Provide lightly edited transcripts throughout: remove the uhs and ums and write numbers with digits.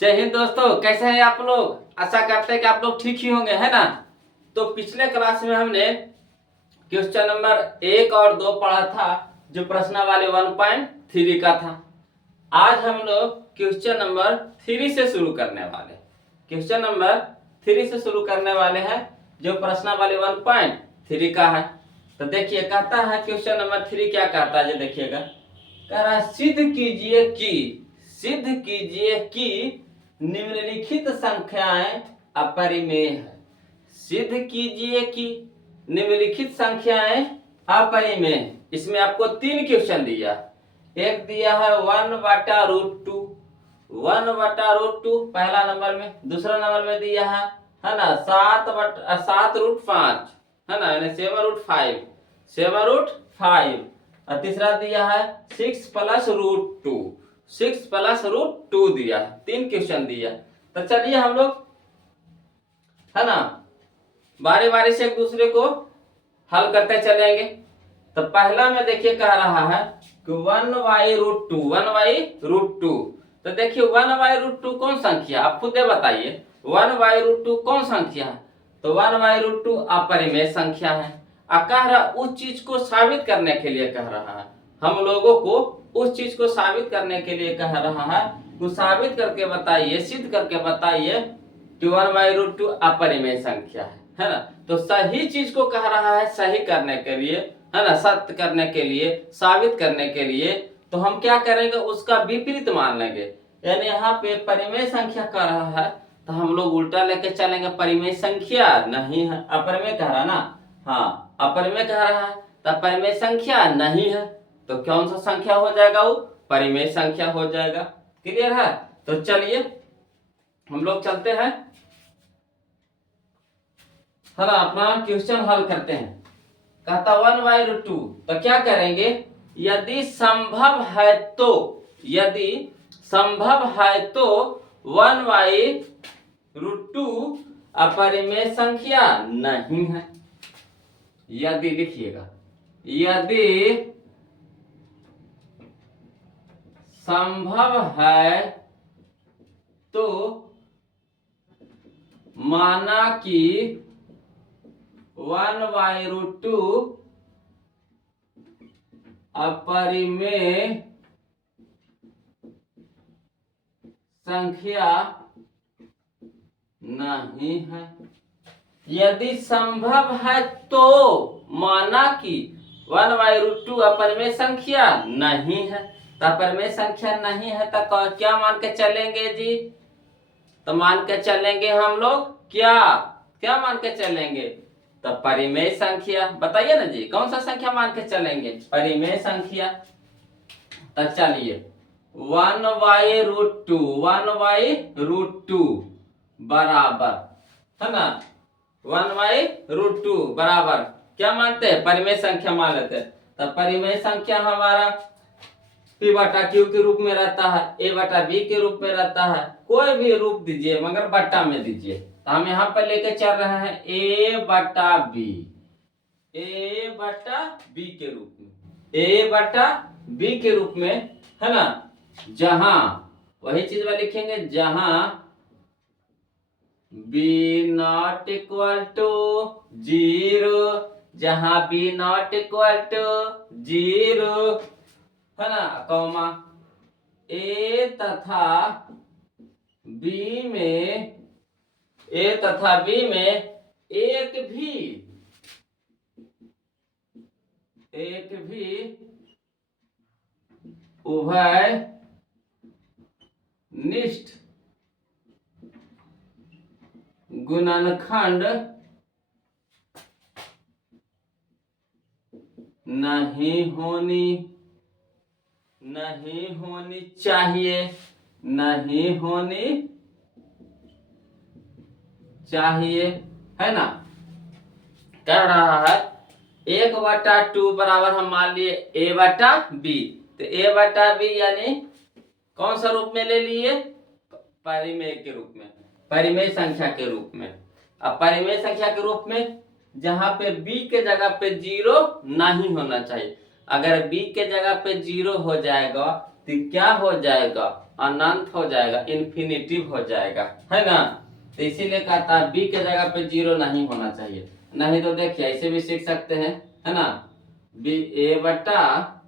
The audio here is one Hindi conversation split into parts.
जय हिंद दोस्तों, कैसे हैं आप लोग। आशा करते हैं कि आप लोग ठीक ही होंगे, है ना। तो पिछले क्लास में हमने क्वेश्चन नंबर 1 और 2 पढ़ा था, जो प्रश्नावली 1.3 का था। आज हम लोग क्वेश्चन नंबर 3 से शुरू करने वाले क्वेश्चन नंबर 3 से शुरू करने वाले हैं, जो प्रश्नावली 1.3 का है। तो देखिए, कहता है क्वेश्चन नंबर 3 क्या कहता है, जो देखिएगा। कह रहा है, सिद्ध कीजिए कि निम्नलिखित संख्याएं अपरिमेय है। सिद्ध कीजिए कि निम्नलिखित संख्याएं अपरिमेय। इसमें आपको 3 क्वेश्चन दिया। एक दिया है 1/√2, 1/√2 पहला नंबर में। दूसरा नंबर में दिया है ना 7/5, है ना, यानी 7√5, 7√5। और तीसरा दिया है 6+√2, 6+√2 दिया है। 3 क्वेश्चन दिया। तो चलिए हम लोग, है ना, बारी बारी से एक दूसरे को हल करते चलेंगे। तो पहला में देखिए कह रहा है कि 1/√2, 1/√2। तो देखिए 1/√2 कौन संख्या, आप खुद बताइए 1/√2 कौन संख्या है। तो 1/√2 अपरिमेय संख्या है। कह रहा उस चीज को साबित करने के लिए कह रहा है, हम लोगों को उस चीज को साबित करने के लिए कह रहा है। तो साबित करके बताइए, सिद्ध करके बताइए कि 1/√2 अपरिमेय संख्या है ना। तो सही चीज को कह रहा है सही करने के लिए, है ना, सत्य करने के लिए, साबित करने के लिए। तो हम क्या करेंगे, उसका विपरीत मान लेंगे। यानी यहाँ पे परिमेय संख्या कह रहा है, तो हम लोग उल्टा लेके चलेंगे। परिमेय संख्या नहीं है, अपरिमेय कह रहा ना। हाँ, अपरिमेय कह रहा है तो परिमेय संख्या नहीं है। तो कौन सा संख्या हो जाएगा, वो परिमेय संख्या हो जाएगा। क्लियर है। तो चलिए हम लोग चलते हैं, है ना, अपना क्वेश्चन हल करते हैं। कहता 1/√2। तो क्या करेंगे, यदि संभव है तो, यदि संभव है तो 1/√2 अपरिमेय संख्या नहीं है। यदि लिखिएगा, यदि संभव है तो माना कि 1/√2 अपरिमेय संख्या नहीं है। यदि संभव है तो माना कि 1/√2 अपरिमेय संख्या नहीं है। तो अपरिमेय संख्या नहीं है तो क्या मान के चलेंगे जी। तो मान के चलेंगे हम लोग क्या क्या मान के चलेंगे, तो परिमेय संख्या। बताइए ना जी, कौन सा संख्या मान के चलेंगे, परिमेय संख्या। तो चलिए 1/√2, 1/√2 बराबर, है ना, 1/√2 बराबर क्या मानते हैं, परिमेय संख्या मान लेते हैं। तो परिमेय संख्या हमारा P/Q के रूप में रहता है, A/B के रूप में रहता है। कोई भी रूप दीजिए मगर बट्टा में दीजिए। तो हम यहाँ पर लेके चल रहे हैं A/B, A/B के रूप में, A/B के रूप में, है ना। जहां वही चीज में लिखेंगे, जहां B ≠ 0, जहां B ≠ 0, है ना, कौमा A तथा B में, A तथा B में एक भी उभय निष्ठ गुणनखंड नहीं होनी चाहिए, है ना। कह रहा है 1/2 बराबर हम मान लिए A/B। तो A/B यानी कौन सा रूप में ले लिए, परिमेय के रूप में, परिमेय संख्या के रूप में। अब परिमेय संख्या के रूप में जहां पे B के जगह पे 0 नहीं होना चाहिए। अगर B के जगह पे 0 हो जाएगा तो क्या हो जाएगा, अनंत हो जाएगा, इन्फिनिटिव हो जाएगा, है ना। तो इसीलिए कहता है बी के जगह पे 0 नहीं होना चाहिए। नहीं तो देखिए ऐसे भी सीख सकते हैं, है ना, बी ए बटा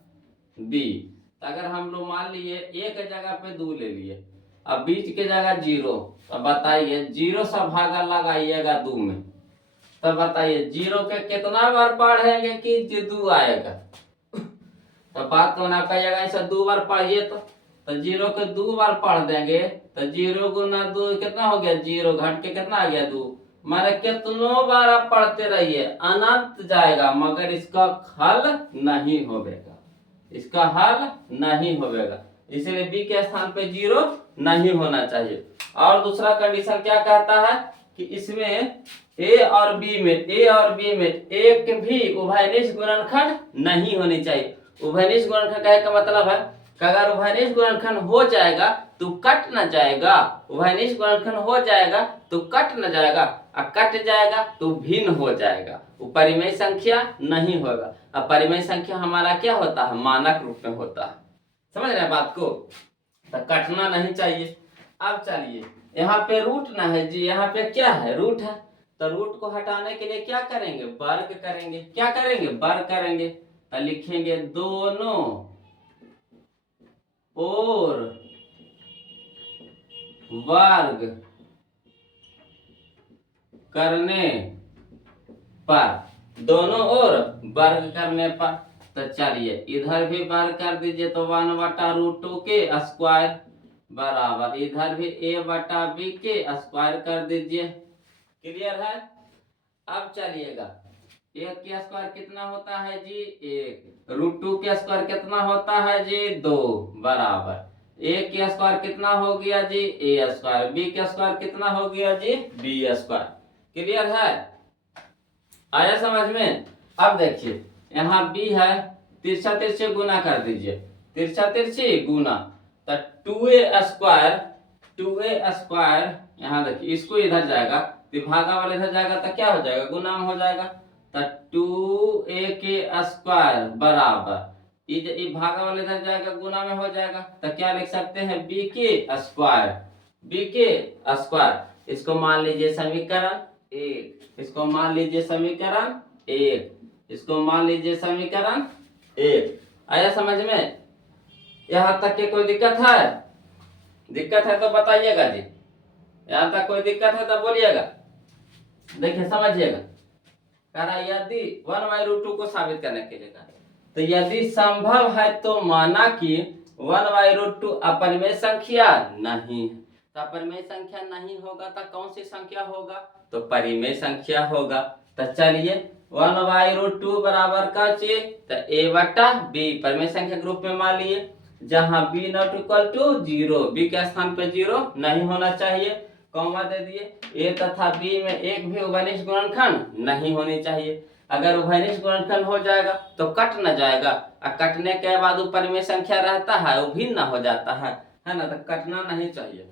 बी। अगर हम लोग मान लिए ए के जगह पे 2 ले लिए, अब बीच के जगह 0, तो बताइए 0 से भागा लगाइएगा 2 में, तो बताइए 0 के कितना बार पढ़ेंगे कि 2 आएगा। तो बात तो ना कहिएगा ऐसा 2 बार पढ़िए, तो 0 के 2 बार पढ़ देंगे तो 0 गुना 2 कितना हो गया, 0 घट के कितना आ गया 2। मारे कितनों बार आप पढ़ते रहिए, अनंत जाएगा मगर इसका हल नहीं होगा, इसका हल नहीं होगा। इसलिए बी के स्थान पे 0 नहीं होना चाहिए। और दूसरा कंडीशन क्या कहता है कि इसमें ए और बी में एक भी उभयनिष्ठ गुणनखंड नहीं होनी चाहिए। उभयनिष्ठ गुणनखंड कहने का मतलब है कि अगर उभयनिष्ठ गुणनखंड हो जाएगा तो कट न जाएगा, उभयनिष्ठ गुणनखंड हो जाएगा तो कट न जाएगा, और कट जाएगा तो भिन्न हो जाएगा, वो परिमेय संख्या नहीं होगा। अब परिमेय संख्या हमारा क्या होता है, मानक रूप में होता है, समझ रहे हैं बात को, तो कटना नहीं चाहिए। अब चलिए यहाँ पे रूट ना है जी, यहाँ पे क्या है, रूट है, तो रूट को हटाने के लिए क्या करेंगे, वर्ग करेंगे, क्या करेंगे, वर्ग करेंगे, तो लिखेंगे दोनों और वर्ग करने पर, दोनों ओर वर्ग करने पर, तो चलिए इधर भी वर्ग कर दीजिए, तो 1/√2 के स्क्वायर बराबर इधर भी a/b के स्क्वायर कर दीजिए। क्लियर है। अब चलिएगा 1 के स्क्वायर कितना होता है जी 1, √2 के स्क्वायर कितना होता है जी 2 बराबर a के स्क्वायर कितना हो गया जी a स्क्वायर, b के स्क्वायर कितना हो गया जी b स्क्वायर। क्लियर है, आया समझ में। अब देखिए यहाँ b है, तिरछा तिरछे गुना कर दीजिए, तिरछा तिरछे गुना, तो 2a स्क्वायर यहाँ देखिए, इसको इधर जाएगा तो भागा वाला इधर जाएगा तो क्या हो जाएगा, गुना में हो जाएगा, तो 2a के स्क्वायर बराबर ये भागा वाला इधर जाएगा गुना में हो जाएगा, तो क्या लिख सकते हैं b के स्क्वायर, b के स्क्वायर। इसको मान लीजिए समीकरण 1, इसको मान लीजिए समीकरण 1, इसको मान लीजिए समीकरण 1। आया समझ में, यहाँ तक के कोई दिक्कत है, दिक्कत है तो बताइएगा जी, यहाँ तक कोई दिक्कत है तो बोलिएगा। देखिए समझिएगा, कह रहा यदि 1/√2 को साबित करने के लिए कहा, तो यदि संभव है तो माना कि 1/√2 अपरिमेय संख्या नहीं है, तो अपरिमेय संख्या नहीं होगा तो कौन सी संख्या होगा, तो परिमेय संख्या होगा। तो चलिए 1/√2 बराबर का चाहिए, तो a/b परिमेय संख्या ग्रुप में मान लिए, जहां b not equal to 0, b के स्थान पे 0 नहीं होना चाहिए, कॉमा दे दिए, a तथा b में एक भी उभयनिष्ठ गुणनखंड नहीं होनी चाहिए। अगर उभयनिष्ठ गुणनखंड हो जाएगा तो कट न जाएगा, और कटने के बाद ऊपर में संख्या रहता है वो भिन्न हो जाता है ना, तो कटना नहीं चाहिए,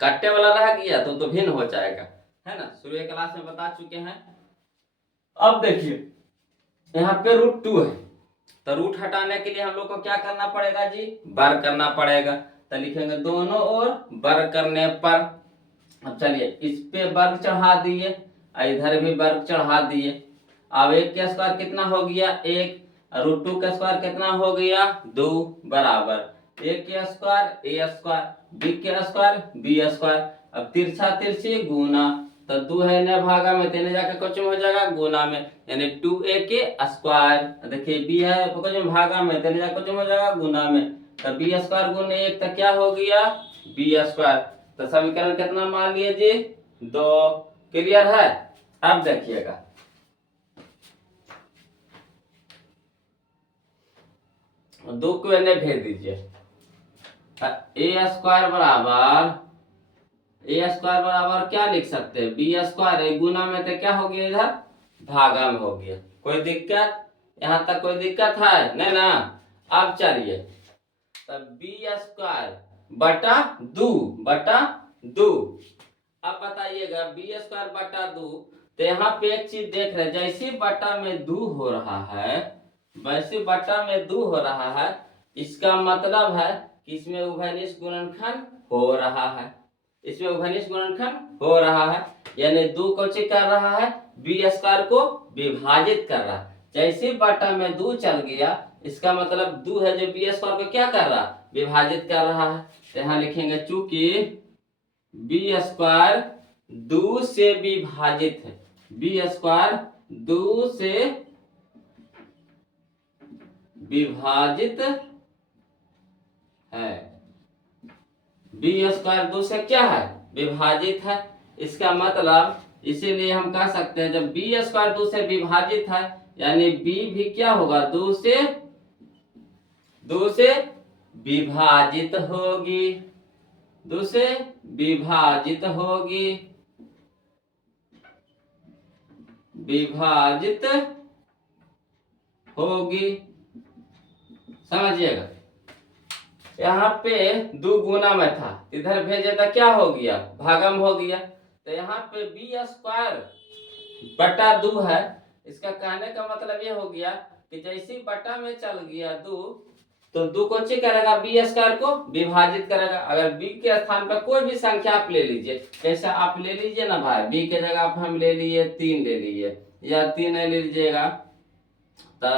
कटने वाला रह गया तो भिन्न हो जाएगा, है ना, शुरू क्लास में बता चुके हैं। अब देखिए यहाँ पे √2 है, तो रूट हटाने के लिए हम लोग को क्या करना पड़ेगा जी, वर्ग करना पड़ेगा, तो लिखेंगे दोनों ओर वर्ग करने पर। अब चलिए इस पे वर्ग चढ़ा दिए, इधर भी वर्ग चढ़ा दिए, अब 1 के स्क्वायर कितना हो गया 1, √2 का स्क्वायर कितना हो गया 2 बराबर a के स्क्वायर a स्क्वायर, b के स्क्वायर b स्क्वायर। अब तिरछा तिरछी गुना, तो 2 है न भागा में, तेने जाकर कुछ में हो जाएगा गुना में, यानी 2a के स्क्वायर। देखिए b है कुछ में भागा में, तेने जाकर कुछ में हो जाएगा गुना में, तो b स्क्वायर गुने 1 तो क्या हो गया b स्क्वायर। तो समीकरण कितना मान लिए जी 2। क्लियर है। अब देखिएगा 2 को इन्हें भेज दीजिए, a स्क्वायर बराबर क्या लिख सकते हैं b स्क्वायर, गुना में तो क्या हो गया इधर भागा में हो गया, कोई दिक्कत, यहाँ तक कोई दिक्कत है नहीं ना। अब चलिए तब b स्क्वायर बटा 2, अब बताइएगा b स्क्वायर बटा 2, तो यहाँ पे एक चीज देख रहे हैं, जैसे बटा में 2 हो रहा है वैसे बटा में 2 हो रहा है, इसका मतलब है कि इसमें उभयनिष्ठ गुणनखंड हो रहा है, इसमें उभयनिष्ठ गुणनखंड हो रहा है, यानी 2 को चेक कर रहा है, बी स्क्वायर को विभाजित कर रहा है। जैसे बटा में 2 चल गया, इसका मतलब 2 है जो बी स्क्वायर को क्या कर रहा, विभाजित कर रहा है। तो यहाँ लिखेंगे चूंकि बी स्क्वायर 2 से विभाजित है, बी स्क्वायर 2 से विभाजित है, बी स्क्वायर 2 से क्या है, विभाजित है। इसका मतलब इसीलिए हम कह सकते हैं जब बी स्क्वायर 2 से विभाजित है, यानी बी भी क्या होगा, 2 से विभाजित होगी, 2 से विभाजित होगी, विभाजित होगी, समझिएगा। यहाँ पे 2 गुना में था, इधर भेजे तो क्या हो गया, भागम हो गया। तो यहाँ पे बी स्क्वायर बटा 2 है, इसका कहने का मतलब ये हो गया कि जैसे बटा में चल गया 2, तो 2 को चे करेगा, बी स्क्वायर को विभाजित करेगा। अगर बी के स्थान पर कोई भी संख्या आप ले लीजिए, जैसे आप ले लीजिए ना भाई, बी के जगह आप हम ले लिए 3 ले लीजिए, या 3 ले लीजिएगा तो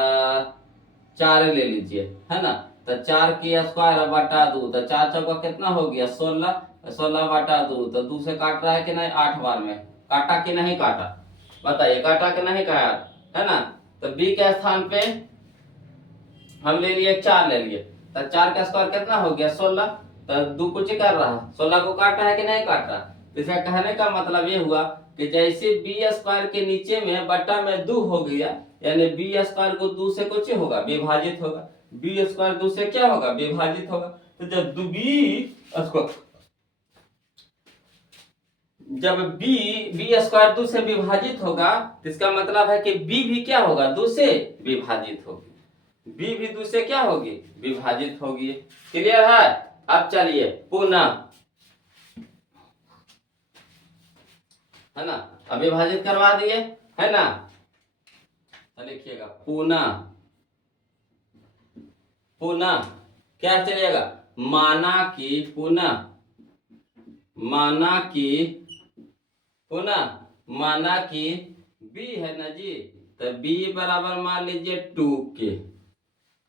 4 ले लीजिए, है ना। तो 4 की स्क्वायर बटा 2, तो 4 चौका कितना हो गया, 16, 16 बटा 2, तो 2 से काट रहा है कि नहीं, 8 बार में काटा कि नहीं काटा, बताइए, काटा कि नहीं काटा, है ना। तो बी के स्थान पे हम ले लिए 4 ले लिए, तो 4 का स्क्वायर कितना हो गया, 16, तो 2 कुछ कर रहा है, 16 को काट रहा है कि नहीं काट रहा। तो इसका कहने का मतलब ये हुआ कि जैसे बी स्क्वायर के नीचे में बटा में 2 हो गया, यानी बी स्क्वायर को 2 से कुछ होगा, विभाजित होगा, बी स्क्वायर 2 से क्या होगा, विभाजित होगा। तो जब बी स्क्वायर 2 से विभाजित होगा, तो इसका मतलब है कि बी भी क्या होगा, 2 से विभाजित होगी, बी भी 2 से क्या होगी, विभाजित होगी। क्लियर है। अब चलिए पुनः, है ना, अब विभाजित करवा दिए, है ना। तो लिखिएगा पुनः, पुनः क्या चलिएगा, माना कि पुनः, माना कि पुनः, माना कि b है ना जी, तो b बराबर मान लीजिए 2k,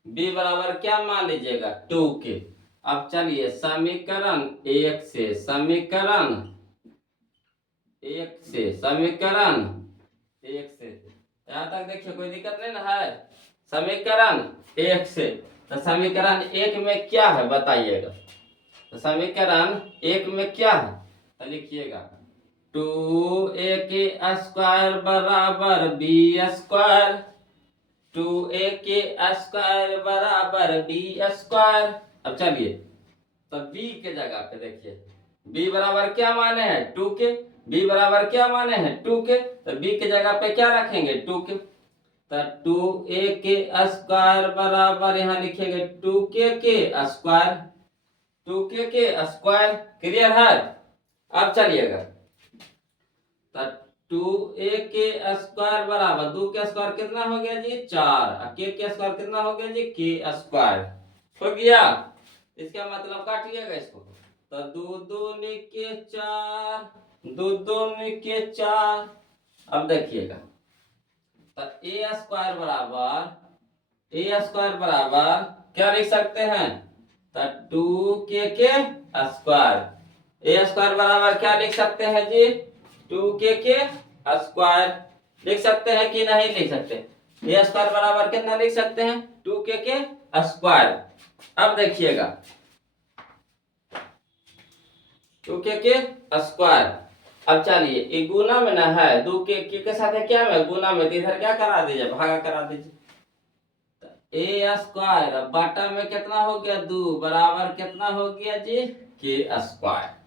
b बराबर क्या मान लीजिएगा, 2k। अब चलिए समीकरण 1 से, समीकरण 1 से, समीकरण 1 से, यहाँ तक देखिए कोई दिक्कत नहीं ना है। समीकरण 1 से, तो समीकरण 1 में क्या है बताइएगा, तो समीकरण 1 में क्या है, तो लिखिएगा 2a के स्क्वायर बराबर बी स्क्वायर, 2a के स्क्वायर बराबर बी स्क्वायर। अब चलिए तो b के जगह पे देखिए, b बराबर क्या माने हैं, 2k, b बराबर क्या माने हैं, 2k, तो b के जगह पे क्या रखेंगे, 2k, तो 2a के स्क्वायर बराबर यहाँ लिखेंगे 2k के स्क्वायर, 2k के स्क्वायर। क्लियर है। अब चलिएगा तो 2a के स्क्वायर बराबर 2 के स्क्वायर कितना हो गया जी, 4, के स्क्वायर कितना हो गया जी, के स्क्वायर हो गया। इसका मतलब काटिएगा इसको, तो 2 दूनी के 4, 2 दूनी के 4। अब देखिएगा तो a स्क्वायर बराबर क्या लिख सकते हैं, तो 2k के स्क्वायर, a स्क्वायर बराबर क्या लिख सकते हैं जी, 2k के स्क्वायर लिख सकते हैं कि नहीं लिख सकते, a स्क्वायर बराबर कितना लिख सकते हैं, 2k के स्क्वायर। अब देखिएगा 2k के स्क्वायर। अब चलिए ये गुना में ना है, 2k के साथ है क्या में, गुना में, तो इधर क्या करा दीजिए, भागा करा दीजिए, ए स्क्वायर बटा में कितना हो गया, 2 बराबर कितना हो गया जी, के स्क्वायर।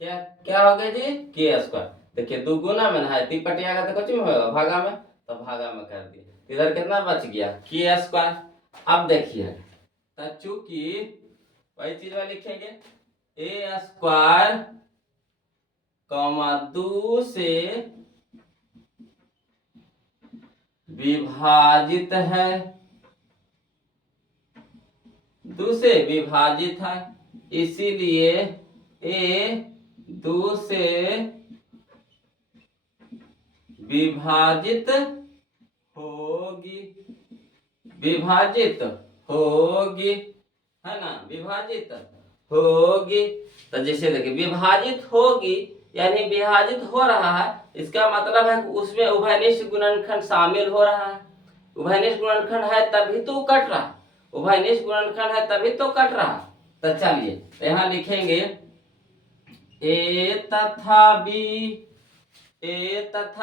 क्या क्या हो गया जी, के स्क्वायर। देखिए 2 गुना में है, 3 पटियागा तो कुछ में होगा, भागा में, तो भागा में कर दिए, इधर कितना बच गया, के स्क्वायर। अब देखिए तो चूंकि वही चीज में लिखेंगे, ए स्क्वायर 2 से विभाजित है, दो से विभाजित है, इसीलिए ए 2 से विभाजित होगी, विभाजित होगी, है ना, विभाजित होगी। तो जैसे देखिए विभाजित होगी यानी विभाजित हो रहा है, इसका मतलब है कि उसमें उभयनिष्ठ गुणनखंड शामिल हो रहा है। उभयनिष्ठ गुणनखंड है तभी तो कट रहा, उभयनिष्ठ गुणनखंड है तभी तो कट रहा। तो चलिए तो यहाँ लिखेंगे ए तथा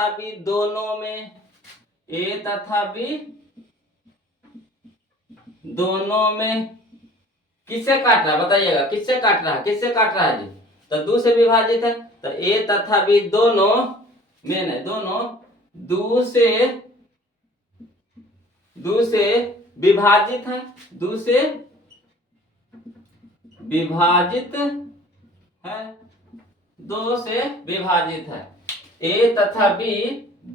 बी दोनों में, ए तथा बी दोनों में किससे काट रहा है बताइएगा, किससे काट रहा है, किससे काट रहा है जी? तो 2 से विभाजित है, तो ए तथा बी दोनों में नहीं, दोनों 2 से विभाजित है, 2 से विभाजित है, 2 से विभाजित है। ए तथा बी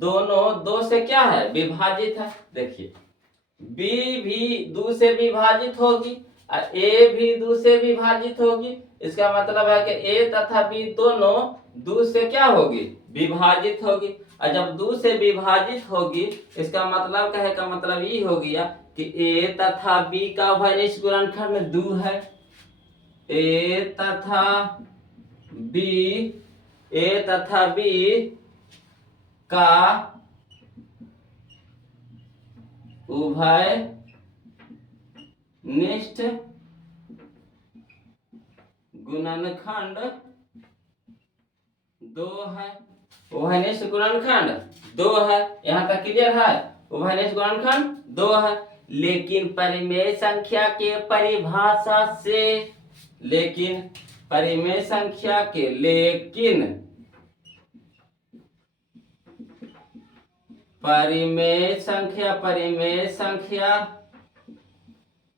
दोनों 2 से क्या है, विभाजित है। देखिए बी भी 2 से विभाजित होगी और ए भी 2 से विभाजित होगी, इसका मतलब है कि ए तथा बी दोनों 2 से क्या होगी, विभाजित होगी। और जब 2 से विभाजित होगी इसका मतलब कहे का मतलब ये हो गया कि ए तथा बी का उभयनिष्ठ गुणनखंड 2 है। ए तथा बी का उभयनिष्ठ गुणनखंड 2 है, उभयनिष्ठ गुणनखंड 2 है। यहाँ तक क्लियर है, उभयनिष्ठ गुणनखंड 2 है। लेकिन परिमेय संख्या के परिभाषा से, लेकिन परिमेय संख्या के, लेकिन परिमेय संख्या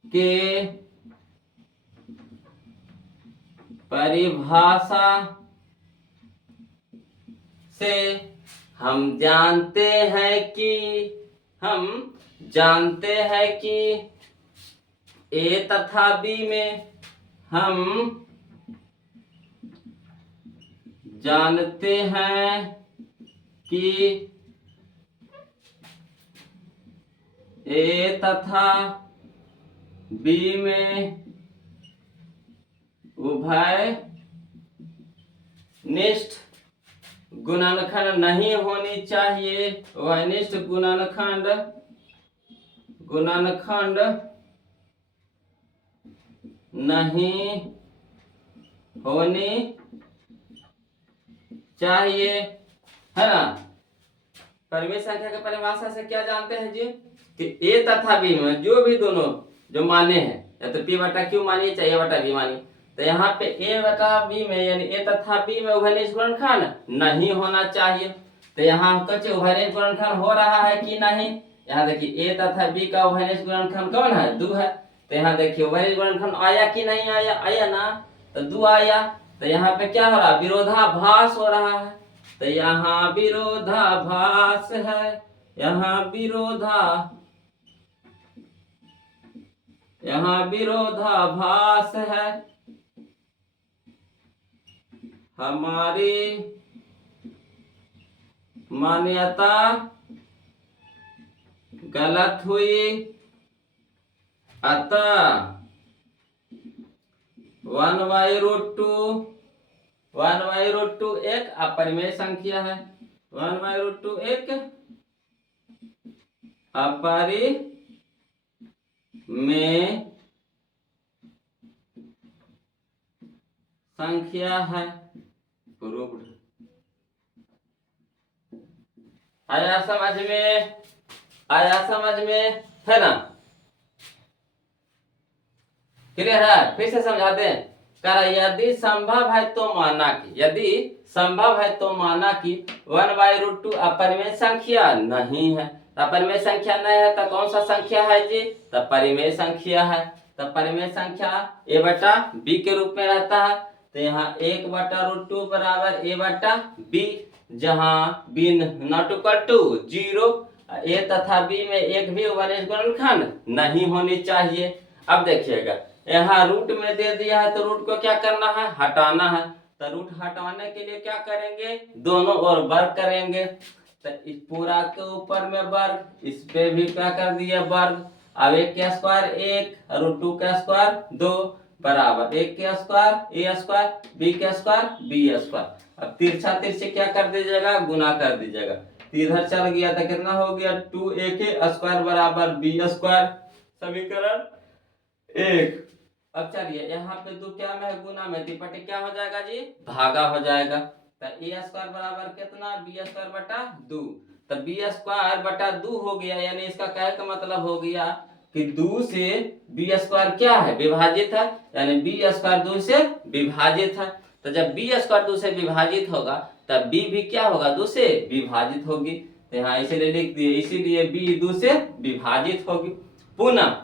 के परिभाषा से हम जानते हैं कि ए तथा बी में, हम जानते हैं कि ए तथा बी में उभयनिष्ठ गुणनखंड नहीं होनी चाहिए, उभयनिष्ठ गुणनखंड नहीं होनी चाहिए, है ना। परिमेय संख्या की परिभाषा से क्या जानते हैं जी कि ए तथा बी में जो भी दोनों जो माने हैं, या तो पी बटा क्यू मानिए चाहे ए बटा बी मानिए, तो यहाँ पे ए बटा बी में यानी ए तथा बी में उभयनिष्ठ गुणनखंड नहीं होना चाहिए। तो यहाँ कुछ उभयनिष्ठ गुणनखंड हो रहा है कि नहीं, यहाँ देखिए ए तथा बी का उभयनिष्ठ गुणनखंड कौन है, 2 है। तो यहाँ देखिए उभयनिष्ठ गुणनखंड आया कि नहीं आया, आया ना, तो 2 आया। तो यहाँ पे क्या हो रहा है, विरोधाभास हो रहा है। तो यहाँ विरोधाभास है, यहाँ विरोधाभास है। हमारी मान्यता गलत हुई, अतः 1/√2 एक अपरिमेय संख्या है, 1/√2 एक अपरिमेय संख्या है। आया समझ में, है ना, क्लियर है। फिर से समझाते हैं, यदि संभव है तो माना कि 1/√2 अपरिमेय संख्या नहीं है। अपरिमेय संख्या नहीं है तो कौन सा संख्या है जी, तो परिमेय संख्या है। तो परिमेय संख्या ए बटा बी के रूप में रहता है। तो यहाँ 1/√2 बराबर ए बटा बी, जहाँ बी नॉट इक्वल टू 0, ए तथा बी में एक भी उभयनिष्ठ गुणनखंड नहीं होनी चाहिए। अब देखिएगा यहाँ रूट में दे दिया है तो रूट को क्या करना है, हटाना है। तो रूट हटाने के लिए क्या करेंगे, दोनों ओर वर्ग करेंगे। तो इस पूरा के ऊपर में वर्ग, इस पे भी क्या कर दिया वर्ग। अब एक का स्क्वायर एक, रूट टू का स्क्वायर दो, बराबर एक का स्क्वायर ए स्क्वायर, बी का स्क्वायर बी स्क्वायर। अब तिरछा तिरछे क्या कर दीजिएगा, गुना कर दीजिएगा। तो इधर चल गया तो कितना हो गया, टू ए के स्क्वायर बराबर बी स्क्वायर, समीकरण एक। अब चलिए यहाँ पे दो क्या में है, गुना में, तिपटे क्या हो जाएगा जी, भागा हो जाएगा। तो ए स्क्वायर बराबर कितना, बी स्क्वायर बटा दो। तो बी स्क्वायर बटा दो हो गया, यानी इसका कहने का मतलब हो गया कि दो से बी स्क्वायर क्या है, विभाजित है, यानी बी स्क्वायर दो से विभाजित है। तो जब बी स्क्वायर दो से विभाजित होगा तब बी भी क्या होगा, दो से विभाजित होगी। तो यहाँ इसीलिए लिख दिए, इसीलिए बी दो से विभाजित होगी। पुनः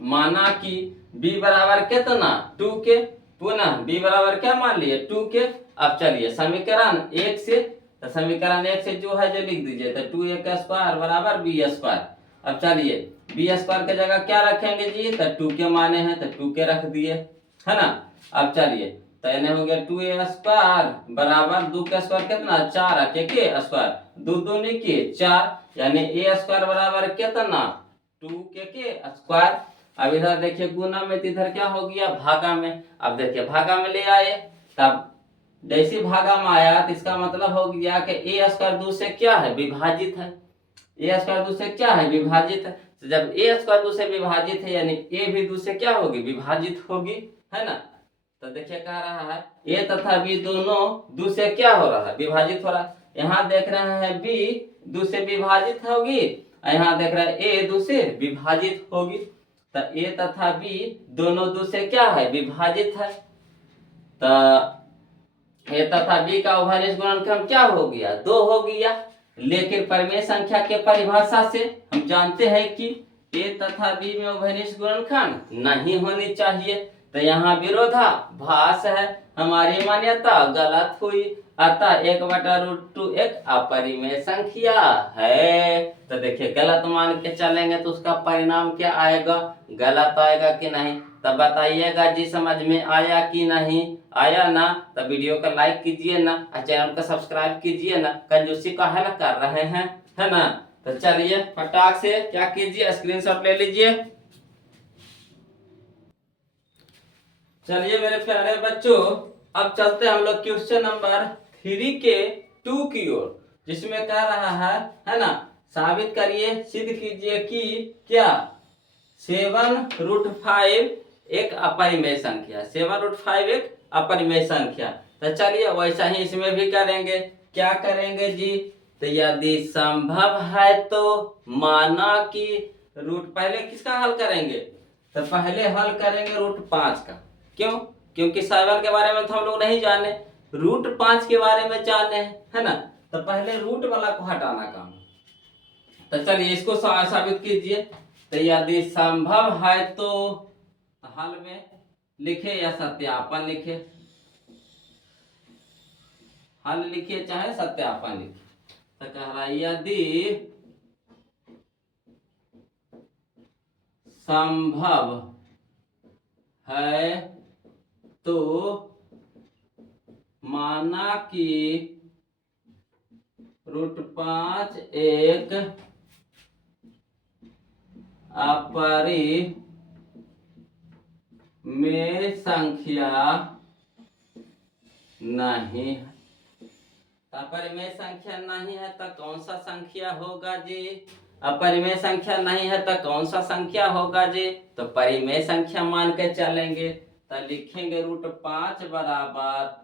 माना कि b बराबर कितना, 2 के, पुनः b बराबर क्या मान लिए, 2 के। अब चलिए समीकरण एक से, तो समीकरण एक से जो है जो लिख दीजिए, तो 2a का स्क्वायर बराबर b स्क्वायर। अब चलिए b स्क्वायर के जगह क्या रखेंगे जी, तो 2 के माने हैं तो 2 के रख दिए, है ना। अब चलिए तो इन्हें हो गया 2a स्क्वायर बराबर 2 का स्क्वायर कितना, 4 के स्क्वायर, 2 दूनी के 4, यानी a स्क्वायर बराबर कितना, 2 के स्क्वायर। अब इधर देखिए गुना में, तो इधर क्या हो गया, भागा में। अब देखिए भागा में ले आए, तब जैसे भागा में आया तो इसका मतलब हो गया कि ए स्क्वायर दो से क्या है, विभाजित है। ए स्क्वायर दो से क्या है, विभाजित है। तो जब ए स्क्वायर दो से विभाजित है यानी ए भी दो से क्या होगी, विभाजित होगी, है ना। तो देखिए कह रहा है ए तथा बी दोनों दो से क्या हो रहा है, विभाजित हो रहा है। यहाँ देख रहे हैं बी दो से विभाजित होगी, यहाँ देख रहे हैं ए दो से विभाजित होगी। तो ए तथा बी दोनों दो से क्या है, विभाजित है। तो ए तथा बी का उभयनिष्ठ गुणनखंड क्या हो गया, 2 हो गया। लेकिन परिमेय संख्या के परिभाषा से हम जानते हैं कि ए तथा बी में उभयनिष्ठ गुणनखंड नहीं होनी चाहिए। तो यहाँ विरोधाभास है, हमारी मान्यता गलत हुई। अतः 1/√2 एक अपरिमेय संख्या है। तो देखिए गलत मान के चलेंगे तो उसका परिणाम क्या आएगा, गलत आएगा कि नहीं। तब बताइएगा जी समझ में आया कि नहीं आया ना। तो वीडियो को लाइक कीजिए ना और चैनल को सब्सक्राइब कीजिए ना, कंजूसी का हल कर रहे हैं, है ना। तो चलिए फटाक से क्या कीजिए, स्क्रीनशॉट ले लीजिए। चलिए मेरे प्यारे बच्चों, अब चलते हैं हम लोग क्वेश्चन नंबर 3 के 2 की ओर, जिसमें कह रहा है ना, साबित करिए, सिद्ध कीजिए कि क्या 7√5 एक अपरिमेय संख्या, 7√5 एक अपरिमेय संख्या। तो चलिए वैसा ही इसमें भी करेंगे। क्या करेंगे जी, तो यदि संभव है तो माना कि रूट, पहले किसका हल करेंगे, तो पहले हल करेंगे √5 का। क्यों, क्योंकि 7 के बारे में तो हम लोग नहीं जाने, √5 के बारे में जाने हैं, है ना। तो पहले रूट वाला को हटाना काम। तो चलिए इसको साबित कीजिए। तो यदि संभव है तो हल में लिखे या सत्यापन लिखे, हल लिखिए चाहे सत्यापन लिखिए। तो कह रहा है यदि संभव है तो माना कि √5 एक अपरिमेय संख्या नहीं है। अपरिमेय संख्या नहीं है तो कौन सा संख्या होगा जी, अपरिमेय संख्या नहीं है तो कौन सा संख्या होगा जी, तो परिमेय संख्या मान के चलेंगे। तो लिखेंगे √5 बराबर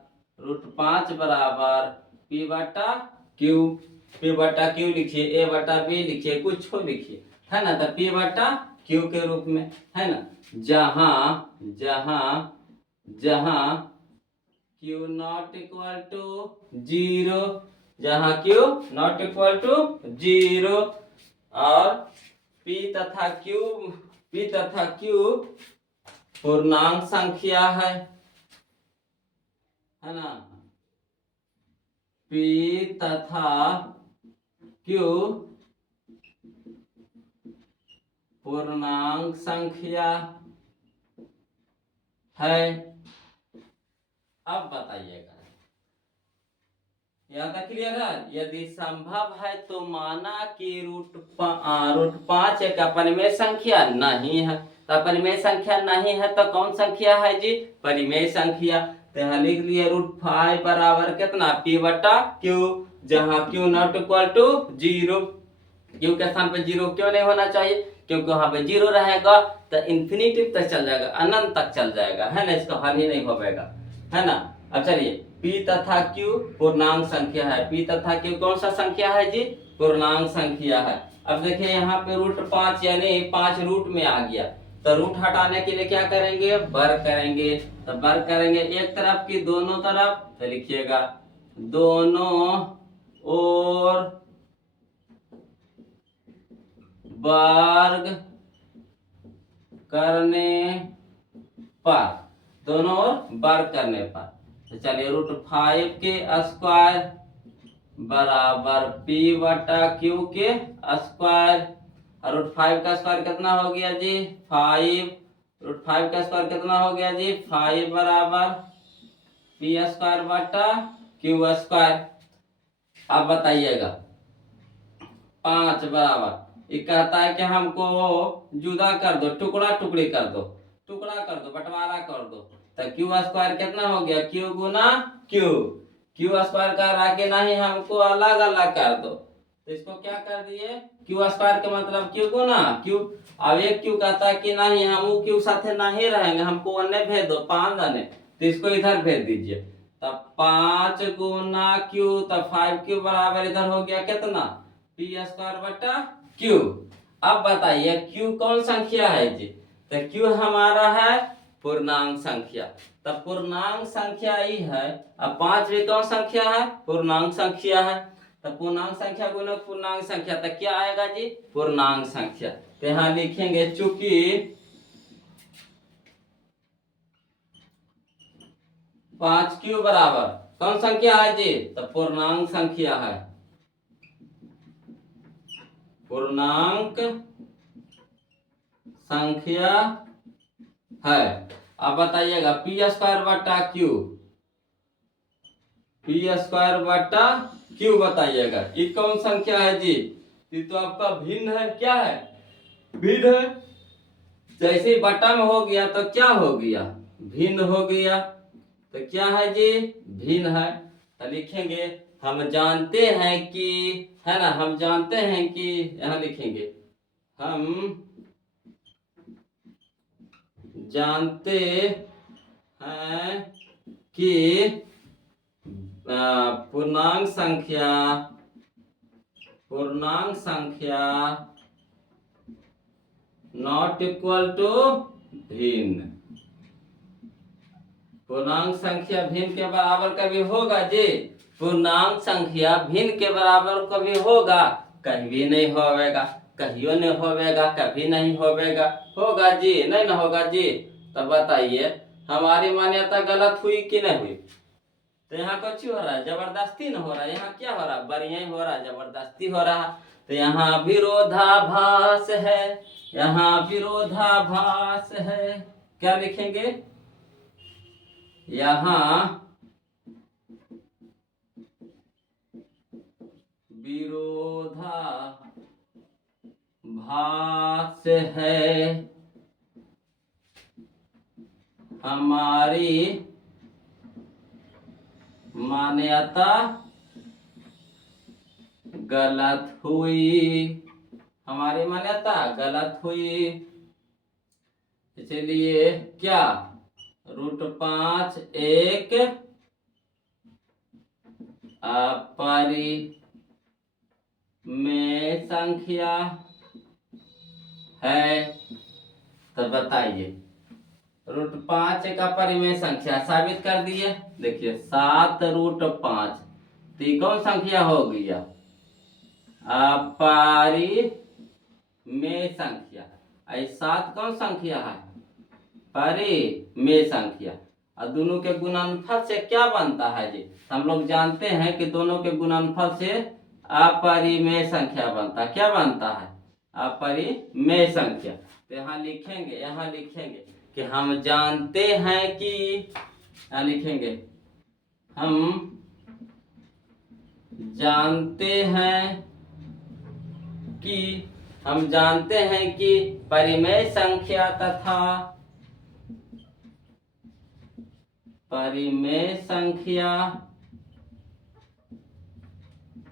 p बटा क्यू, p बटा क्यू लिखिए, a बटा b लिखिए, कुछ हो लिखिए, है ना। तो p बटा क्यू के रूप में, है ना। जहां q नॉट इक्वल टू 0, जहां q नॉट इक्वल टू 0 और p तथा q पूर्णांक संख्या है ना। p तथा q पूर्णांक संख्या है। अब बताइएगा, यहाँ तक क्लियर है? यदि संभव है तो माना कि रूट 5 एक अपरिमेय संख्या नहीं है। तो अपरिमेय संख्या नहीं है तो कौन संख्या है जी? परिमेय संख्या। तो यहाँ लिख लिए √5 बराबर कितना? p बटा q, जहाँ q not equal to 0। q के स्थान पे 0 क्यों नहीं होना चाहिए? क्योंकि वहां पे 0 रहेगा तो इंफिनिटी तक चल जाएगा, अनंत तक चल जाएगा, है ना, इसका हल ही नहीं हो पाएगा, है ना। अब चलिए, p तथा q पूर्णांक संख्या है। p तथा q कौन सा संख्या है जी? पूर्णांक संख्या है। अब देखिए यहाँ पे √5 यानी 5 रूट में आ गया, तो रूट हटाने के लिए क्या करेंगे? वर्ग करेंगे। तो वर्ग करेंगे एक तरफ की दोनों तरफ, तो लिखिएगा दोनों और वर्ग करने पर, दोनों ओर वर्ग करने पर। तो चलिए √5 के स्क्वायर बराबर p बटा q के स्क्वायर। और √5 का स्क्वायर कितना हो गया जी? 5। √5 का स्क्वायर कितना हो गया जी? 5 बराबर p स्क्वायर बटा q स्क्वायर। अब बताइएगा 5 बराबर, ये कहता है कि हमको जुदा कर दो, टुकड़ा टुकड़ी कर दो, टुकड़ा कर दो, बंटवारा कर दो। तो क्यू स्क्वायर कितना हो गया? क्यू गुना क्यू। क्यू स्क्वायर कर रहा कि नहीं, हमको अलग अलग कर दो। तो इसको क्या कर दिए? क्यू स्क्वायर का मतलब क्यू गुना क्यू। अब एक क्यू कहता है कि नहीं, हम वो क्यू साथे नहीं रहेंगे, हमको अन्य भेज दो, 5 आने, तो इसको इधर भेज दीजिए। तब 5 गुना क्यू, तब 5 बराबर इधर हो गया कितना? p स्क्वायर बटा q। अब बताइए q कौन संख्या है जी? तो q हमारा है पूर्णांक संख्या। तब पूर्णांक संख्या ही है। अब 5 भी कौन संख्या है? पूर्णांक संख्या है। तो पूर्णांक संख्या गुना पूर्णांक संख्या, तो क्या आएगा जी? पूर्णांक संख्या। तो यहाँ लिखेंगे चूंकि 5q बराबर कौन संख्या है जी? तो पूर्णांक संख्या है, पूर्णांक संख्या है। अब बताइएगा p स्क्वायर बटा q, p स्क्वायर बटा q बताइएगा, ये कौन संख्या है जी? ये तो आपका भिन्न है। क्या है? भिन्न है। जैसे ही बटा में हो गया तो क्या हो गया? भिन्न हो गया। तो क्या है जी? भिन्न है। तो लिखेंगे हम जानते हैं कि, है ना, हम जानते हैं कि, यहां लिखेंगे हम जानते हैं कि पूर्णांक संख्या नॉट इक्वल टू भिन्न। पूर्णांक संख्या भिन्न के बराबर कभी होगा जी? पूर्णांक संख्या भिन्न के बराबर कभी होगा? कहीं भी नहीं होवेगा, कहियो नहीं होवेगा, कभी नहीं होवेगा। होगा जी? नहीं ना होगा जी? तो बताइए हमारी मान्यता गलत हुई कि नहीं हुई? तो यहाँ कुछ हो रहा है, जबरदस्ती न हो रहा है। यहाँ क्या हो रहा है? बढ़िया ही हो रहा है, जबरदस्ती हो रहा है। तो यहाँ विरोधाभास है, यहाँ विरोधाभास है। क्या लिखेंगे? यहाँ विरोधाभास है, हमारी मान्यता गलत हुई, हमारी मान्यता गलत हुई। इसलिए क्या? √5 एक अपरिमेय संख्या है। तो बताइए √5 एक अपरिमेय संख्या साबित कर दिए। देखिए 7√5, तो ये कौन संख्या हो गया? अपरिमेय संख्या। 7 कौन संख्या है? परिमेय संख्या। और दोनों के गुणनफल से क्या बनता है जी? हम लोग जानते हैं कि दोनों के गुणनफल से अपरिमेय संख्या बनता है। क्या बनता है? अपरिमेय संख्या। तो यहाँ लिखेंगे कि हम जानते हैं कि, क्या लिखेंगे, हम जानते हैं कि, हम जानते हैं कि परिमेय संख्या तथा परिमेय संख्या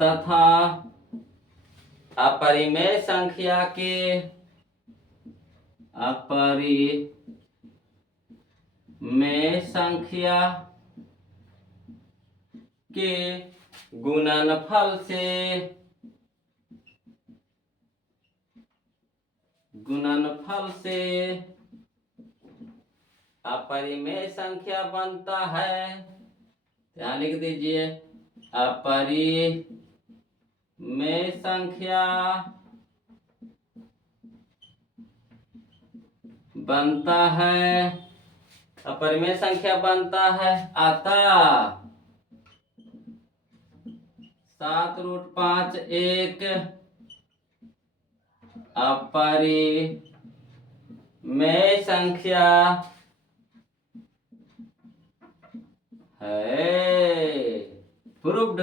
तथा अपरिमेय संख्या के अपरिमेय संख्या के गुणनफल से अपरिमेय संख्या बनता है। ध्यान लिख दीजिए, अपरिमेय संख्या बनता है, अपरिमेय संख्या बनता है। अतः 7√5 एक अपरिमेय संख्या है। प्रूव्ड।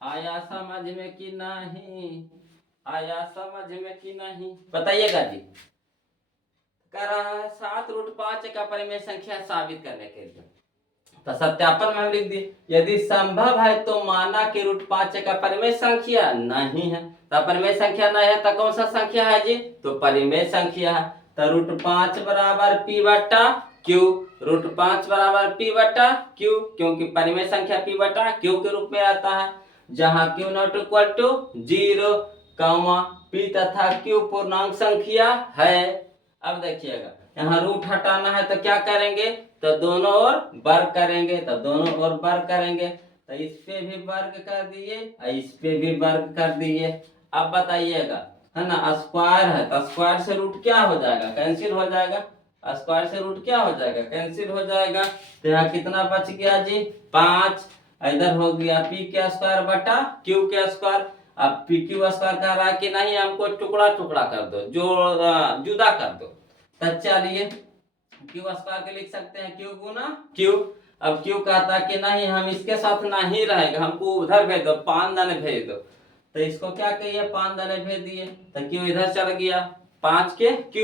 आया समझ में कि नहीं? आया समझ में कि नहीं? बताइएगा जी। कर रहा है 7√5 एक अपरिमेय संख्या साबित करने के लिए। तो सत्यापन में हम लिख दिए, यदि संभव है तो माना कि √5 एक अपरिमेय संख्या नहीं है। तो अपरिमेय संख्या नहीं है तो कौन सा संख्या है जी? तो परिमेय संख्या है। तो √5 बराबर p बटा q, √5 बराबर p बटा q, क्योंकि परिमेय संख्या p बटा q के रूप में आता है, जहां q not equal to 0, p तथा q पूर्णांक संख्या है। अब देखिएगा, यहाँ रूट हटाना है तो क्या करेंगे? तो दोनों ओर वर्ग करेंगे, तो दोनों ओर वर्ग करेंगे, तो इस पे भी वर्ग कर दिए और इस पे भी वर्ग कर दिए। अब बताइएगा, है ना, स्क्वायर है तो स्क्वायर से रूट क्या हो जाएगा? कैंसिल हो जाएगा। स्क्वायर से रूट क्या हो जाएगा? कैंसिल हो जाएगा। तो यहाँ कितना बच गया जी? 5। इधर हो गया p के स्क्वायर बटा q के स्क्वायर। अब p q स्क्वायर कर रहा है कि नहीं, हमको टुकड़ा टुकड़ा कर दो, जो जुदा कर दो। तो चलिए q स्क्वायर के लिख सकते हैं q गुना q। अब q कहता है कि नहीं, हम इसके साथ नहीं रहेगा, हमको उधर भेज दो, 5 दाने भेज दो। तो इसको क्या कहिए? 5 दाने भेज दिए, तो q इधर चल गया। 5 के q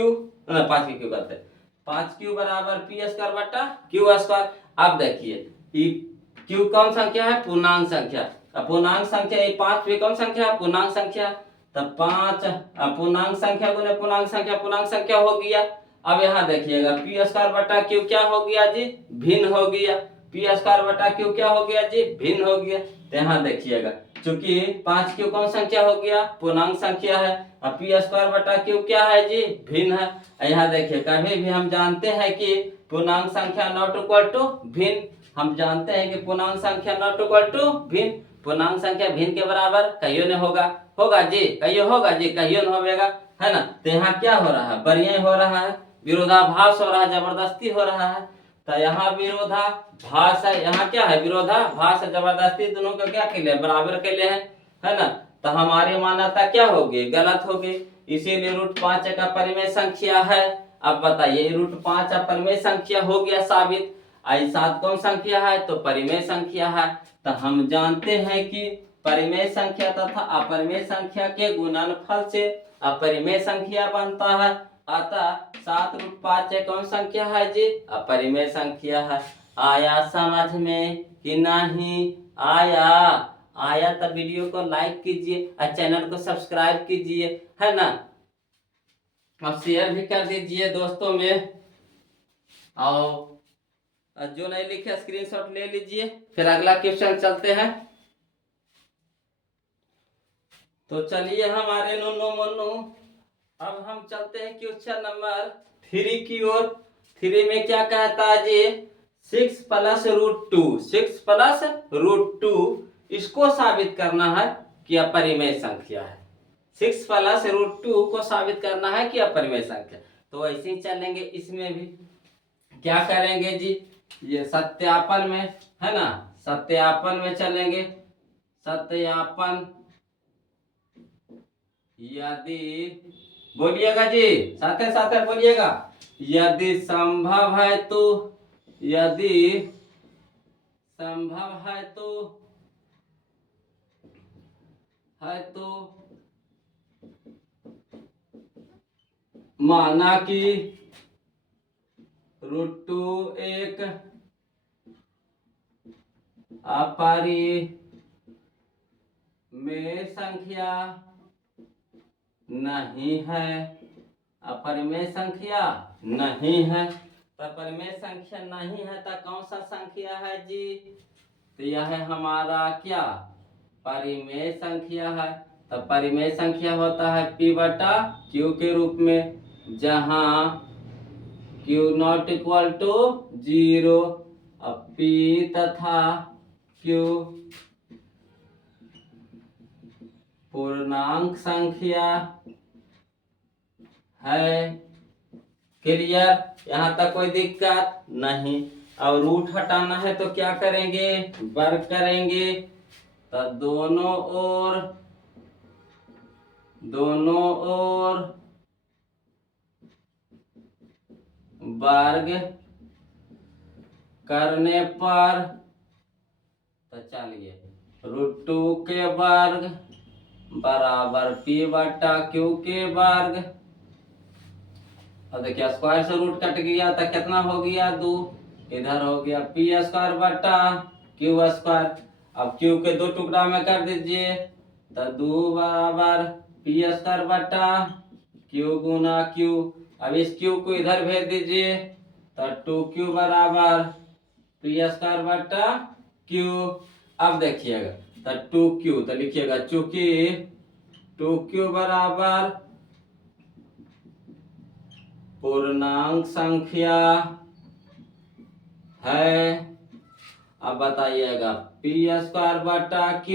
करते, 5q बराबर p स्क्वायर बटा q स्क्वायर। अब देखिए q कौन संख्या है? पूर्णांक संख्या। पूर्णांक संख्या, ये 5 भी कौन संख्या है? पूर्णांक संख्या। तब 5 पूर्णांक संख्या गुने पूर्णांक संख्या हो गया। अब यहाँ देखिएगा p स्क्वायर बटा q क्या हो गया जी? भिन्न हो गया। p स्क्वायर बटा q क्या हो गया जी? भिन्न हो गया। तो यहाँ देखिएगा, चूंकि 5q कौन संख्या हो गया? पूर्णांक संख्या है, और p स्क्वायर बटा q क्या है जी? भिन्न है। यहाँ देखिए, कभी भी हम जानते हैं कि पूर्णांक संख्या नॉट इक्वल टू भिन्न, हम जानते हैं कि पूर्णांक संख्या नॉट इक्वल टू भिन्न, पूर्णांक संख्या भिन्न के बराबर कहियो नहीं होगा। होगा जी? कहियो होगा जी? कहियो नहीं होगा, है ना। तो यहाँ क्या हो रहा है? बढ़िया हो रहा है, विरोधाभास हो रहा है, जबरदस्ती हो रहा है। तो यहाँ विरोधाभास है, यहाँ क्या है? विरोधाभास है, जबरदस्ती, दोनों का क्या के लिए? बराबर के लिए है ना। तो हमारी मान्यता क्या होगी? गलत होगी। इसीलिए √5 एक अपरिमेय संख्या है। अब बताइए, √5 अपरिमेय संख्या हो गया साबित। आई 7 कौन संख्या है? तो परिमेय संख्या है। तो हम जानते हैं कि परिमेय संख्या तथा अपरिमेय संख्या के गुणनफल से अपरिमेय संख्या बनता है। अतः 7√5 कौन संख्या है जी? अपरिमेय संख्या है। आया समझ में कि नहीं? आया? आया तो वीडियो को लाइक कीजिए और चैनल को सब्सक्राइब कीजिए, है ना। और शेयर भी कर दीजिए दोस्तों में। और जो नहीं लिखे स्क्रीनशॉट ले लीजिए। फिर अगला क्वेश्चन चलते हैं। तो चलिए हमारे नुन्नू मुन्नू, अब हम चलते हैं क्वेश्चन नंबर 3 की ओर। 3 में क्या कहता है जी? 6 + √2, 6 + √2, इसको साबित करना है कि अपरिमेय संख्या है। 6 + √2 को साबित करना है कि अपरिमेय संख्या। तो ऐसे ही चलेंगे, इसमें भी क्या करेंगे जी? ये सत्यापन में, है ना, सत्यापन में चलेंगे। सत्यापन, यदि बोलिएगा जी, साथे साथे बोलिएगा। यदि संभव है तो, यदि संभव है तो माना कि √2 एक अपरिमेय संख्या नहीं है, अपरिमेय संख्या नहीं है। तो परिमेय संख्या नहीं है तो कौन सा संख्या है जी? तो यह है हमारा क्या? परिमेय संख्या है। तो परिमेय संख्या होता है P/Q के रूप में, जहां Q नॉट इक्वल टू 0। अब P तथा Q पूर्णांक संख्या है। क्लियर? यहाँ तक कोई दिक्कत नहीं। अब रूट हटाना है तो क्या करेंगे? वर्ग करेंगे। तो दोनों ओर वर्ग करने पर, तो चलिए √2 के वर्ग बराबर P/Q के वर्ग। अब देखिए स्क्वायर से रूट कट गया तो कितना हो गया? 2। इधर हो गया P²/Q²। अब Q के 2 टुकड़ा में कर दीजिए, तो 2 बराबर P² गुना Q। अब इस Q को इधर भेज दीजिए, तो 2Q बराबर P²/Q। अब देखिएगा तो 2Q, तो लिखिएगा चूंकि 2Q बराबर पूर्णांक संख्या है। अब बताइएगा P²/Q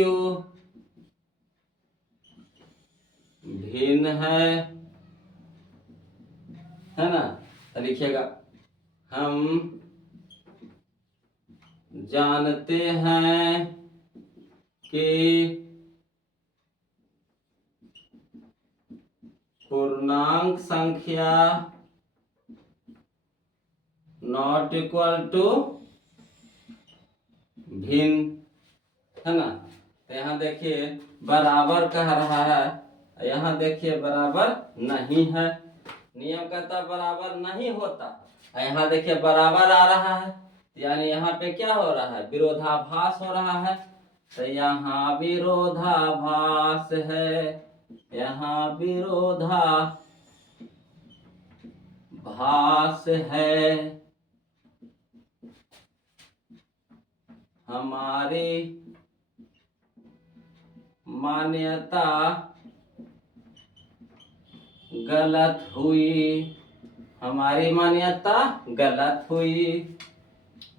भिन्न है ना? तो लिखिएगा हम जानते हैं कि पूर्णांक संख्या नॉट इक्वल टू भिन्न, है ना? तो यहाँ देखिए बराबर कह रहा है, यहाँ देखिए बराबर नहीं है। नियम कहता बराबर नहीं होता, यहाँ देखिए बराबर आ रहा है, यानी यहाँ पे क्या हो रहा है? विरोधाभास हो रहा है। तो यहाँ विरोधाभास है, यहाँ विरोधाभास है। हमारी मान्यता गलत हुई, हमारी मान्यता गलत हुई।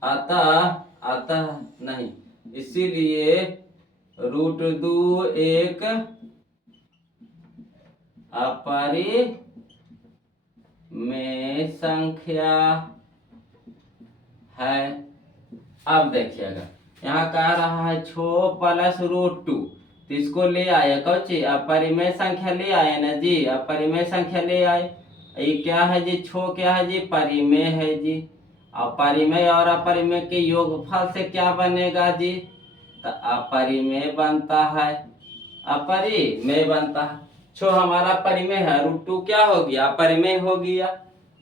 अतः नहीं, इसीलिए √2 एक अपरिमेय संख्या है। अब देखिएगा यहाँ कह रहा है छो प्लस √2, तो इसको ले आए कौची? अपरिमेय संख्या ले आए ना जी, अपरिमेय संख्या ले आए। ये क्या है जी? छो क्या है जी? परिमेय है जी। अपरिमेय और अपरिमेय के योगफल से क्या बनेगा जी? तो अपरिमेय बनता है, अपरिमेय बनता है। छो हमारा परिमेय है, √2 क्या हो गया? अपरिमेय हो गया।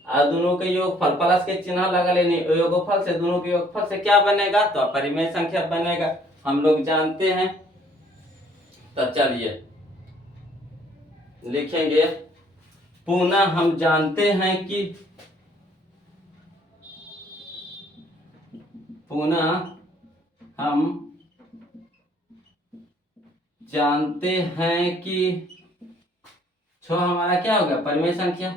और दोनों के योगफल प्लस के चिन्ह लगा लेने, योगफल से, दोनों के योगफल से क्या बनेगा? तो अपरिमेय संख्या बनेगा, हम लोग जानते हैं। तो चलिए लिखेंगे, पुनः हम जानते हैं कि, पुनः हम जानते हैं कि छो हमारा क्या हो गया? परिमेय संख्या,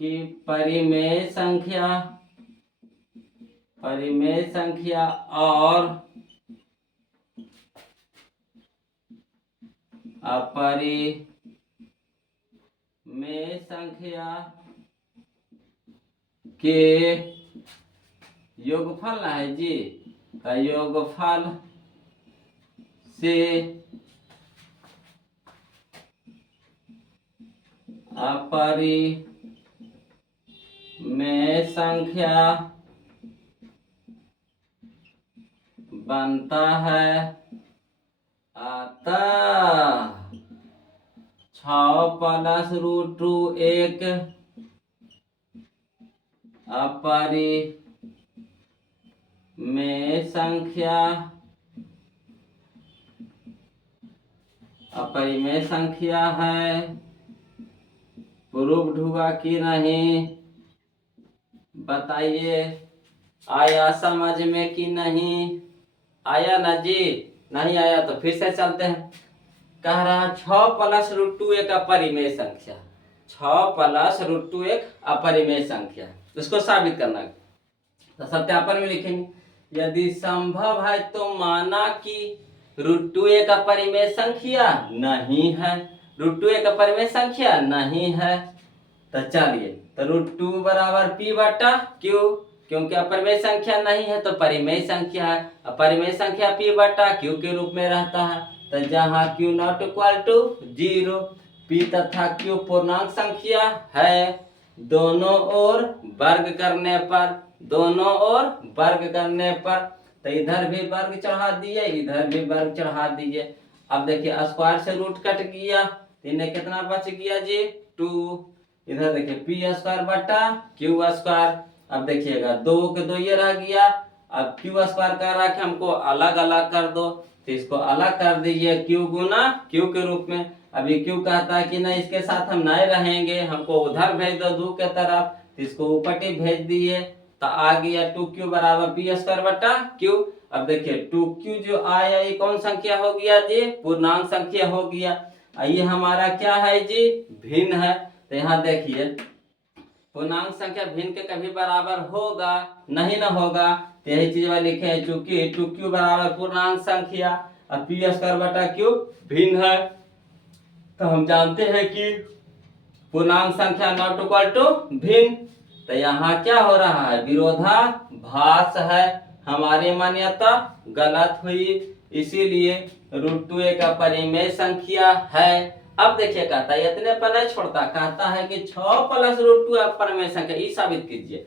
कि परिमेय संख्या और अपरिमेय संख्या के योगफल ना है जी, का योगफल से अपरिमेय संख्या बनता है, अतः 6 प्लस रूट 2 एक अपरिमेय संख्या है। प्रूव्ड हुआ कि नहीं बताइए, आया समझ में कि नहीं आया ना जी? नहीं आया तो फिर से चलते हैं। कह रहा 6 प्लस रूट 2 एक अपरिमेय संख्या, 6 प्लस रूट 2 एक अपरिमेय संख्या, उसको साबित करना है। तो सत्यापन में लिखेंगे, यदि संभव है तो माना कि रूट 2 एक अपरिमेय संख्या नहीं है, रूट 2 एक अपरिमेय संख्या नहीं है। तो चलिए, तो रूट 2 बराबर पी बटा क्यू, क्योंकि अपरिमेय संख्या नहीं है तो परिमेय संख्या है, अपरिमेय संख्या पी बटा क्यू के रूप में रहता है। तो जहाँ q not equal to 0, p तथा क्यू पूर्णांक संख्या है, दोनों ओर वर्ग करने पर, दोनों ओर वर्ग करने पर, तो इधर भी वर्ग चढ़ा दिए, इधर भी वर्ग चढ़ा दिए। अब देखिए स्क्वायर से रूट कट गया, इन्हें कितना बच गया जी 2। इधर देखिए पी स्क्वायर बटा क्यू स्क्वायर, अब देखिएगा 2 के 2 ये रह गया। अब क्यू स्क्वायर कह रहा है कि हमको अलग अलग कर दो, तो इसको अलग कर दीजिए क्यू गुना क्यू के रूप में। अभी क्यू कहता है कि नहीं इसके साथ हम नहीं रहेंगे, हमको उधर भेज दो 2 के तरफ, तो इसको ऊपर ही भेज दिए, तो आ गया 2q बराबर पी स्क्वायर बटा क्यू। अब देखिए 2q जो आया ये कौन संख्या हो गया जी? पूर्णांक संख्या हो गया। ये हमारा क्या है जी? भिन्न है। तो यहाँ देखिए पूर्णांक संख्या भिन्न के कभी बराबर होगा नहीं ना होगा, तो यही चीज में लिखे हैं, चूंकि 2q बराबर पूर्णांक संख्या और पी स्क्वायर बटा क्यू भिन्न है, तो हम जानते हैं कि पूर्णांक संख्या नॉट इक्वल टू भिन्न। तो यहाँ क्या हो रहा है? विरोधाभास है, हमारी मान्यता गलत हुई, इसीलिए रूट 2 एक अपरिमेय संख्या है। अब देखिए कहता है इतने पर नहीं छोड़ता, कहता है कि 6 प्लस रूट 2 अपरिमेय संख्या, ये साबित कीजिए।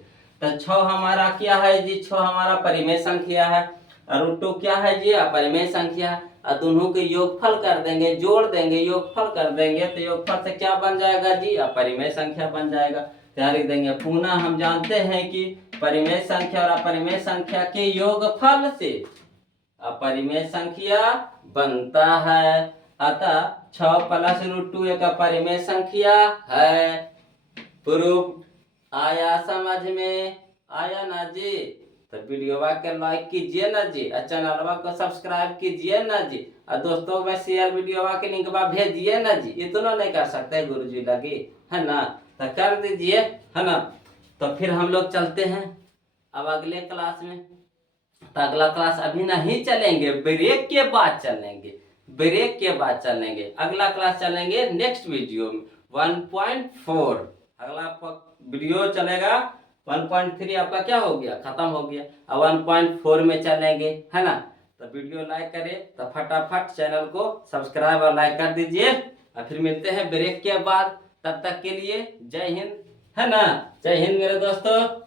तो 6 हमारा क्या है जी? 6 हमारा परिमेय संख्या है, और रूट 2 क्या है जी? अपरिमेय संख्या है। और दोनों के योगफल कर देंगे, जोड़ देंगे, योगफल कर देंगे, तो योगफल से क्या बन जाएगा जी? अपरिमेय संख्या बन जाएगा। तैयार लिख देंगे। पुनः हम जानते हैं कि परिमेय संख्या और अपरिमेय संख्या के योगफल से अपरिमेय संख्या बनता है, अतः 6 प्लस रूट 2 एक अपरिमेय संख्या है। प्रूफ आया समझ में? आया ना जी? तो वीडियो के लाइक कीजिए ना जी, और चैनल को सब्सक्राइब कीजिए ना जी, और दोस्तों में शेयर वीडियो के लिंक भेजिए ना जी। इतना नहीं कर सकते गुरुजी लगी है ना, तो कर दीजिए है ना। तो फिर हम लोग चलते हैं अब अगले क्लास में। तो अगला क्लास अभी नहीं चलेंगे, ब्रेक के बाद चलेंगे, ब्रेक के बाद चलेंगे। अगला क्लास चलेंगे नेक्स्ट वीडियो में 1.4, अगला वीडियो चलेगा। 1.3 आपका क्या हो गया? खत्म हो गया। अब 1.4 में चलेंगे है ना। तो वीडियो लाइक करें तो फटाफट चैनल को सब्सक्राइब और लाइक कर दीजिए, और फिर मिलते हैं ब्रेक के बाद। तब तक के लिए जय हिंद है ना। जय हिंद मेरे दोस्तों।